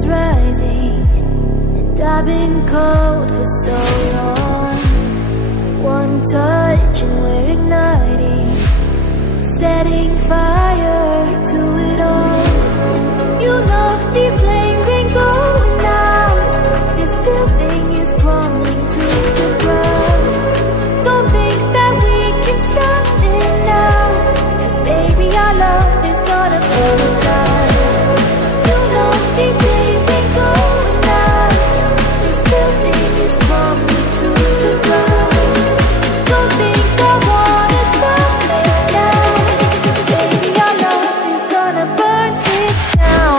is rising, and I've been cold for so long. One touch and we're igniting, setting fire to it all. You know these flames ain't going out. This building is crumbling to the ground. Don't think that we can stop it now, 'cause baby our love is gonna burn down. You know these flames ain't going out. This building is crumbling to the ground. Don't think I wanna stop it now, 'cause baby our love is gonna burn it down. Now.